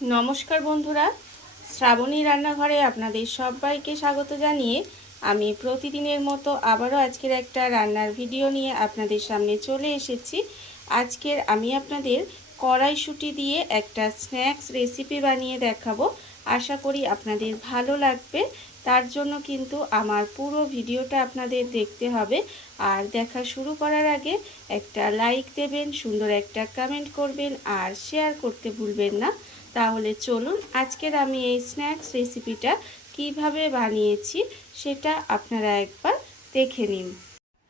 নমস্কার বন্ধুরা, শ্রাবণী রান্নাঘরে আপনাদের সবাইকে স্বাগত জানিয়ে আমি প্রতিদিনের মতো আবারও আজকের একটা রান্নার ভিডিও নিয়ে আপনাদের সামনে চলে এসেছি। আজকের আমি আপনাদের কড়াইশুঁটি দিয়ে একটা স্ন্যাক্স রেসিপি বানিয়ে দেখাবো। আশা করি আপনাদের ভালো লাগবে। তার জন্য কিন্তু আমার পুরো ভিডিওটা আপনাদের দেখতে হবে। আর দেখা শুরু করার আগে একটা লাইক দেবেন, সুন্দর একটা কমেন্ট করবেন আর শেয়ার করতে ভুলবেন না। তাহলে চলুন আজকের আমি এই স্ন্যাক্স রেসিপিটা কিভাবে বানিয়েছি সেটা আপনারা একবার দেখে নিন।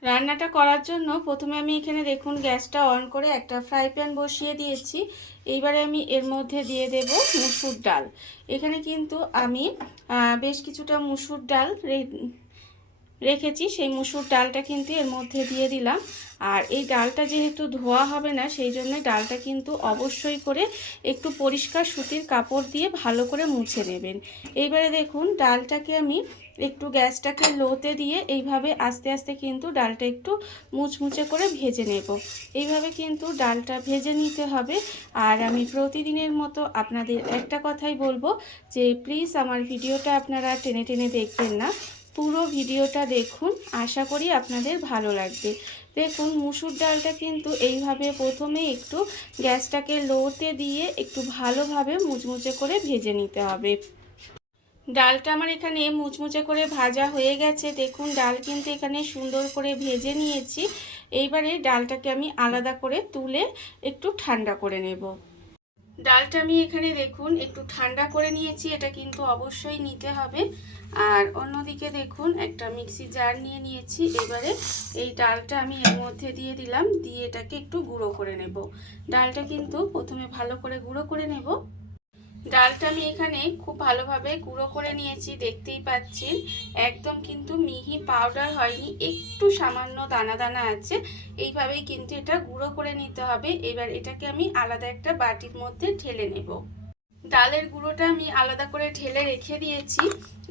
রান্নাটা করার জন্য প্রথমে আমি এখানে দেখুন গ্যাসটা অন করে একটা ফ্রাই প্যান বসিয়ে দিয়েছি। এইবারে আমি এর মধ্যে দিয়ে দেব মুসুর ডাল। এখানে কিন্তু আমি বেশ কিছুটা মুসুর ডাল রেখেছি, সেই মুসুর ডালটা কিন্তু এর মধ্যে দিয়ে দিলাম। আর এই ডালটা যেহেতু ধোয়া হবে না, সেই জন্য ডালটা কিন্তু অবশ্যই করে একটু পরিষ্কার সুতির কাপড় দিয়ে ভালো করে মুছে নেবেন। এইবারে দেখুন ডালটাকে আমি একটু গ্যাসটাকে লোতে দিয়ে এইভাবে আস্তে আস্তে কিন্তু ডালটা একটু মুচমুচে করে ভেজে নেব। এইভাবে কিন্তু ডালটা ভেজে নিতে হবে। আর আমি প্রতিদিনের মতো আপনাদের একটা কথাই বলবো যে প্লিজ আমার ভিডিওটা আপনারা টেনে টেনে দেখবেন না, পুরো ভিডিওটা দেখুন, আশা করি আপনাদের ভালো লাগবে। দেখুন মুসুর ডালটা কিন্তু এইভাবে প্রথমে একটু গ্যাসটাকে লোতে দিয়ে একটু ভালোভাবে মুচমুচে করে ভেজে নিতে হবে। ডালটা আমার এখানে মুচমুচে করে ভাজা হয়ে গেছে। দেখুন ডাল কিন্তু এখানে সুন্দর করে ভেজে নিয়েছি। এইবারে ডালটাকে আমি আলাদা করে তুলে একটু ঠান্ডা করে নেব। ডালটা আমি এখানে দেখুন একটু ঠান্ডা করে নিয়েছি, এটা কিন্তু অবশ্যই নিতে হবে। আর অন্যদিকে দেখুন একটা মিক্সি জার নিয়ে নিয়েছি। এবারে এই ডালটা আমি এর মধ্যে দিয়ে দিলাম, দিয়ে এটাকে একটু গুঁড়ো করে নেব। ডালটা কিন্তু প্রথমে ভালো করে গুঁড়ো করে নেব। ডালটা আমি এখানে খুব ভালোভাবে গুঁড়ো করে নিয়েছি, দেখতেই পাচ্ছেন একদম কিন্তু মিহি পাউডার হয়নি, একটু সামান্য দানা দানা আছে। এইভাবেই কিন্তু এটা গুঁড়ো করে নিতে হবে। এবার এটাকে আমি আলাদা একটা বাটির মধ্যে ঢেলে নেব। ডালের গুঁড়োটা আমি আলাদা করে ঢেলে রেখে দিয়েছি।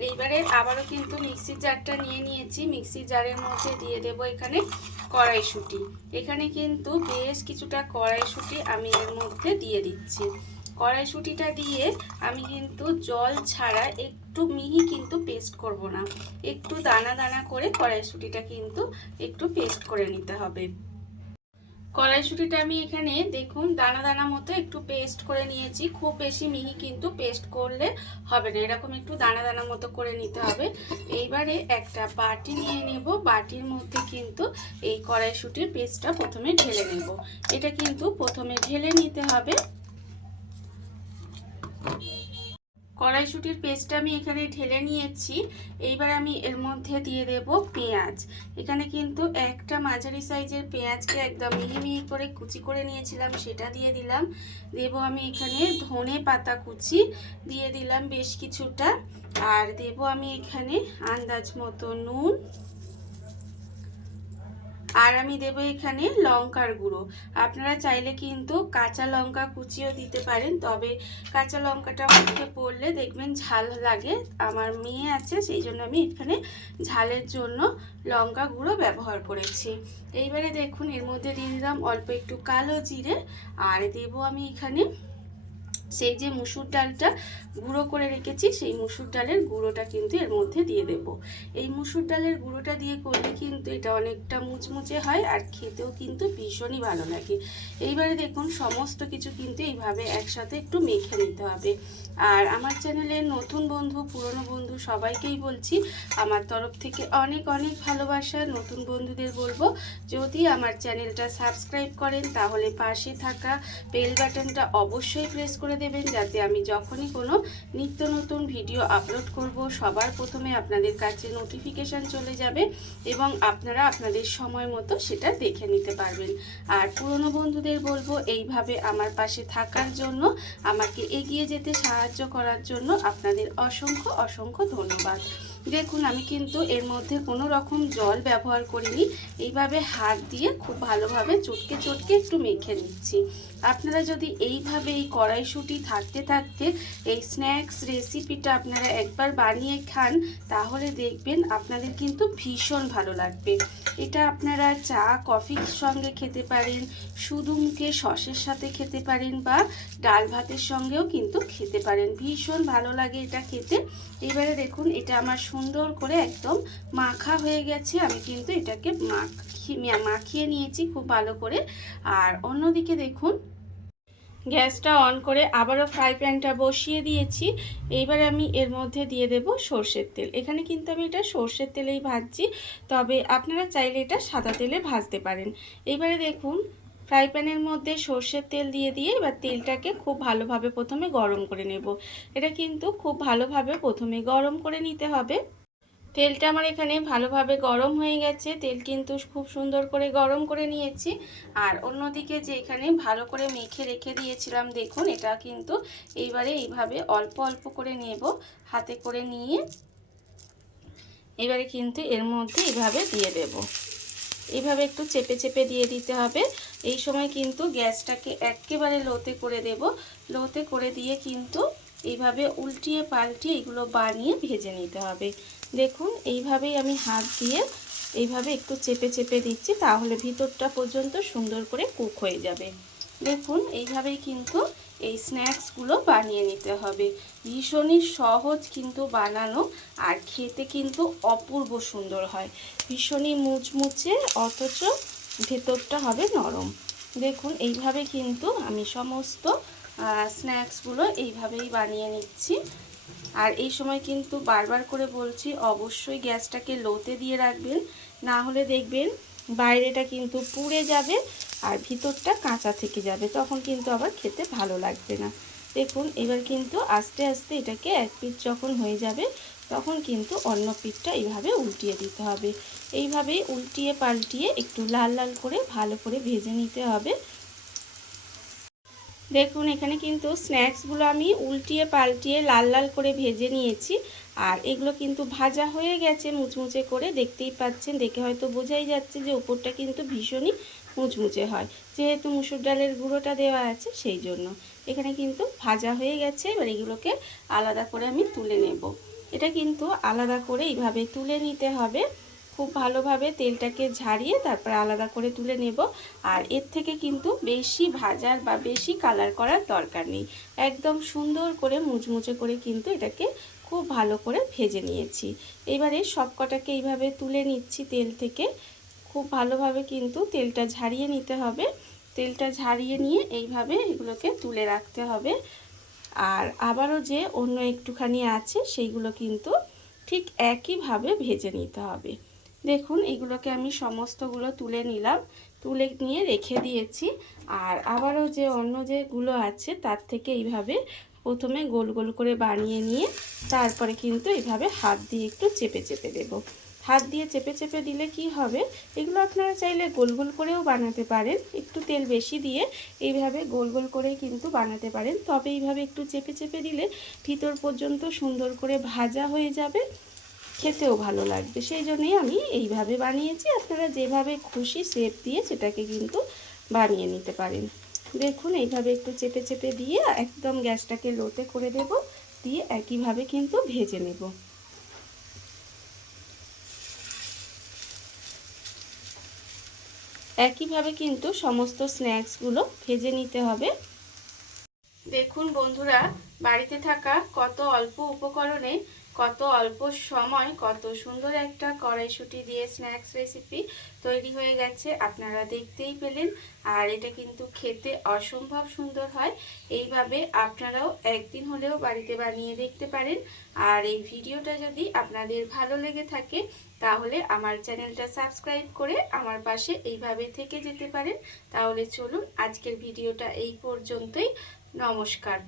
এইবারে আবারও কিন্তু মিক্সির জারটা নিয়ে নিয়েছি। মিক্সির জারের মধ্যে দিয়ে দেব এখানে কড়াইশুঁটি। এখানে কিন্তু বেশ কিছুটা কড়াইশুঁটি আমি এর মধ্যে দিয়ে দিচ্ছি। কড়াইশুঁটিটা দিয়ে আমি কিন্তু জল ছাড়া একটু মিহি কিন্তু পেস্ট করব না, একটু দানা দানা করে কড়াইশুঁটিটা কিন্তু একটু পেস্ট করে নিতে হবে। কড়াইশুঁটিটা আমি এখানে দেখুন দানা দানা মতো একটু পেস্ট করে নিয়েছি। খুব বেশি মিহি কিন্তু পেস্ট করলে হবে না, এরকম একটু দানা দানা মতো করে নিতে হবে। এইবারে একটা বাটি নিয়ে নেব, বাটির মধ্যে কিন্তু এই কড়াইশুঁটির পেস্টটা প্রথমে ঢেলে নেব। এটা কিন্তু প্রথমে ঢেলে নিতে হবে। কড়াইশুঁটির পেস্টটা আমি এখানে ঢেলে নিয়েছি। এইবার আমি এর মধ্যে দিয়ে দেব পেঁয়াজ। এখানে কিন্তু একটা মাঝারি সাইজের পেঁয়াজকে একদম মিহি মিহি করে কুচি করে নিয়েছিলাম, সেটা দিয়ে দিলাম। দেব আমি এখানে ধনে পাতা কুচি দিয়ে দিলাম বেশ কিছুটা। আর দেব আমি এখানে আন্দাজ মতো নুন। আর আমি দেব এখানে লঙ্কার গুঁড়ো। আপনারা চাইলে কিন্তু কাঁচা লঙ্কা কুচিও দিতে পারেন, তবে কাঁচা লঙ্কাটা মুখে পড়লে দেখবেন ঝাল লাগে। আমার মেয়ে আছে, সেই জন্য আমি এখানে ঝালের জন্য লঙ্কা গুঁড়ো ব্যবহার করেছি। এইবারে দেখুন এর মধ্যে দিয়ে দিলাম অল্প একটু কালো জিরে। আর দেব আমি এখানে সেই যে মুসুর ডালটা গুঁড়ো করে রেখেছি, সেই মুসুর ডালের গুঁড়োটা কিন্তু এর মধ্যে দিয়ে দেব। এই মুসুর ডালের গুঁড়োটা দিয়ে করলে কিন্তু এটা অনেকটা মুচমুচে হয় আর খেতেও কিন্তু ভীষণই ভালো লাগে। এইবারে দেখুন সমস্ত কিছু কিন্তু এইভাবে একসাথে একটু মেখে নিতে হবে। আর আমার চ্যানেলের নতুন বন্ধু পুরনো বন্ধু সবাইকেই বলছি আমার তরফ থেকে অনেক অনেক ভালোবাসা। নতুন বন্ধুদের বলবো যদি আমার চ্যানেলটা সাবস্ক্রাইব করেন তাহলে পাশে থাকা বেল বাটনটা অবশ্যই প্রেস করে দেবেন, যাতে আমি যখনই কোনো নিত্য নতুন ভিডিও আপলোড করব সবার প্রথমে আপনাদের কাছে নোটিফিকেশান চলে যাবে এবং আপনারা আপনাদের সময় মতো সেটা দেখে নিতে পারবেন। আর পুরনো বন্ধুদের বলবো এইভাবে আমার পাশে থাকার জন্য, আমাকে এগিয়ে যেতে সাহায্য করার জন্য আপনাদের অসংখ্য অসংখ্য ধন্যবাদ। দেখুন আমি কিন্তু এর মধ্যে কোনো রকম জল ব্যবহার করিনি, এইভাবে হাত দিয়ে খুব ভালোভাবে চটকে চটকে একটু মেখে নিচ্ছি। আপনারা যদি এইভাবে এই কড়াইশুঁটি থাকতে থাকতে এই স্ন্যাক্স রেসিপিটা আপনারা একবার বানিয়ে খান, তাহলে দেখবেন আপনাদের কিন্তু ভীষণ ভালো লাগবে। এটা আপনারা চা কফির সঙ্গে খেতে পারেন, শুধু মুখে সসের সাথে খেতে পারেন, বা ডাল ভাতের সঙ্গেও কিন্তু খেতে পারেন। ভীষণ ভালো লাগে এটা খেতে। এবারে দেখুন এটা আমার সুন্দর করে একদম মাখা হয়ে গেছে। আমি কিন্তু এটাকে মাখিয়ে নিয়েছি খুব ভালো করে। আর অন্যদিকে দেখুন গ্যাসটা অন করে আবারও ফ্রাই প্যানটা বসিয়ে দিয়েছি। এইবার আমি এর মধ্যে দিয়ে দেব সর্ষের তেল। এখানে কিন্তু আমি এটা সর্ষের তেলেই ভাজছি, তবে আপনারা চাইলে এটা সাদা তেলে ভাজতে পারেন। এইবারে দেখুন ফ্রাই প্যানের মধ্যে সর্ষের তেল দিয়ে এবার তেলটাকে খুব ভালোভাবে প্রথমে গরম করে নেব। এটা কিন্তু খুব ভালোভাবে প্রথমে গরম করে নিতে হবে। তেলটা আমার এখানে ভালোভাবে গরম হয়ে গেছে, তেল কিন্তু খুব সুন্দর করে গরম করে নিয়েছি। আর অন্যদিকে যে এখানে ভালো করে মেখে রেখে দিয়েছিলাম, দেখুন এটা কিন্তু এইবারে এইভাবে অল্প অল্প করে নেব, হাতে করে নিয়ে এবারে কিন্তু এর মধ্যে এইভাবে দিয়ে দেব। এইভাবে একটু চেপে চেপে দিয়ে দিতে হবে। এই সময় কিন্তু গ্যাসটাকে একেবারে লোতে করে দেব। লোতে করে দিয়ে কিন্তু এইভাবে উল্টিয়ে পাল্টিয়ে এগুলো বানিয়ে ভেজে নিতে হবে। দেখুন এইভাবেই আমি হাত দিয়ে এইভাবে একটু চেপে চেপে দিচ্ছি, তাহলে ভিতরটা পর্যন্ত সুন্দর করে কুক হয়ে যাবে। দেখুন এইভাবেই কিন্তু এই স্ন্যাক্সগুলো বানিয়ে নিতে হবে। ভীষণই সহজ কিন্তু বানানো, আর খেতে কিন্তু অপূর্ব সুন্দর হয়। ভীষণই মুচমুচে, অথচ ভেতরটা হবে নরম। দেখুন এইভাবে কিন্তু আমি সমস্ত স্ন্যাক্সগুলো এইভাবেই বানিয়ে নিচ্ছি। আর এই সময় কিন্তু বারবার করে বলছি, অবশ্যই গ্যাসটাকে লোতে দিয়ে রাখবেন, না হলে দেখবেন বাইরেটা কিন্তু পুড়ে যাবে আর ভিতরটা কাঁচা থেকে যাবে, তখন কিন্তু আবার খেতে ভালো লাগবে না। দেখুন এবার কিন্তু আস্তে আস্তে এটাকে এক পিঠ যখন হয়ে যাবে, তখন কিন্তু অন্য পিঠটা এইভাবে উল্টিয়ে দিতে হবে। এইভাবেই উল্টিয়ে পাল্টিয়ে একটু লাল লাল করে ভালো করে ভেজে নিতে হবে। দেখুন এখানে কিন্তু স্ন্যাক্সগুলো আমি উল্টিয়ে পাল্টিয়ে লাল লাল করে ভেজে নিয়েছি। আর এগুলো কিন্তু ভাজা হয়ে গেছে মুচমুচে করে, দেখতেই পাচ্ছেন, দেখে হয়তো বোঝাই যাচ্ছে যে উপরটা কিন্তু ভীষণই মুচমুচে হয়, যেহেতু মুসুর ডালের গুঁড়োটা দেওয়া আছে সেই জন্য। এখানে কিন্তু ভাজা হয়ে গেছে। এবার এগুলোকে আলাদা করে আমি তুলে নেব। এটা কিন্তু আলাদা করে এইভাবে তুলে নিতে হবে। খুব ভালোভাবে তেলটাকে ঝাড়িয়ে তারপর আলাদা করে তুলে নেব। আর এর থেকে কিন্তু বেশি ভাজার বা বেশি কালার করার দরকার নেই। একদম সুন্দর করে মুচমুচে করে কিন্তু এটাকে খুব ভালো করে ভেজে নিয়েছি। এবারে সব কটাকে এইভাবে তুলে নিচ্ছি তেল থেকে। খুব ভালোভাবে কিন্তু তেলটা ঝারিয়ে নিতে হবে। তেলটা ঝারিয়ে নিয়ে এইভাবে এগুলোকে তুলে রাখতে হবে। আর আবারও যে অন্য একটুখানি আছে সেইগুলো কিন্তু ঠিক একইভাবে ভেজে নিতে হবে। দেখুন এগুলোকে আমি সমস্তগুলো তুলে নিলাম, তুলে নিয়ে রেখে দিয়েছি। আর আবারও যে অন্য যেগুলো আছে তার থেকে এইভাবে প্রথমে গোল গোল করে বানিয়ে নিয়ে তারপরে কিন্তু এইভাবে হাত দিয়ে একটু চেপে চেপে দেব। হাত দিয়ে চেপে চেপে দিলে কি হবে, এগুলো আপনারা চাইলে গোল গোল করেও বানাতে পারেন, একটু তেল বেশি দিয়ে এইভাবে গোল গোল করে কিন্তু বানাতে পারেন। তবে এইভাবে একটু চেপে চেপে দিলে ভিতর পর্যন্ত সুন্দর করে ভাজা হয়ে যাবে, খেতেও ভালো লাগবে। সেই জন্যই আমি এইভাবে বানিয়েছি। আপনারা যেভাবে খুশি শেপ দিয়ে সেটাকে কিন্তু বানিয়ে নিতে পারেন। দেখুন এইভাবে একটু চেপে চেপে দিয়ে একদম গ্যাসটাকে লোতে করে দেব, দিয়ে একইভাবে কিন্তু ভেজে নেব। একইভাবে কিন্তু সমস্ত স্ন্যাক্সগুলো ভেজে নিতে হবে। দেখুন বন্ধুরা, বাড়িতে থাকা কত অল্প উপকরণে কত অল্প সময় কত সুন্দর একটা কড়াইশুঁটি দিয়ে স্ন্যাক্স রেসিপি তৈরি হয়ে গেছে, আপনারা দেখতেই পেলেন। আর এটা কিন্তু খেতে অসম্ভব সুন্দর হয়। এইভাবে আপনারাও একদিন হলেও বাড়িতে বানিয়ে দেখতে পারেন। আর এই ভিডিওটা যদি আপনাদের ভালো লেগে থাকে, তাহলে আমার চ্যানেলটা সাবস্ক্রাইব করে আমার পাশে এইভাবে থেকে যেতে পারেন। তাহলে চলুন আজকের ভিডিওটা এই পর্যন্তই। নমস্কার।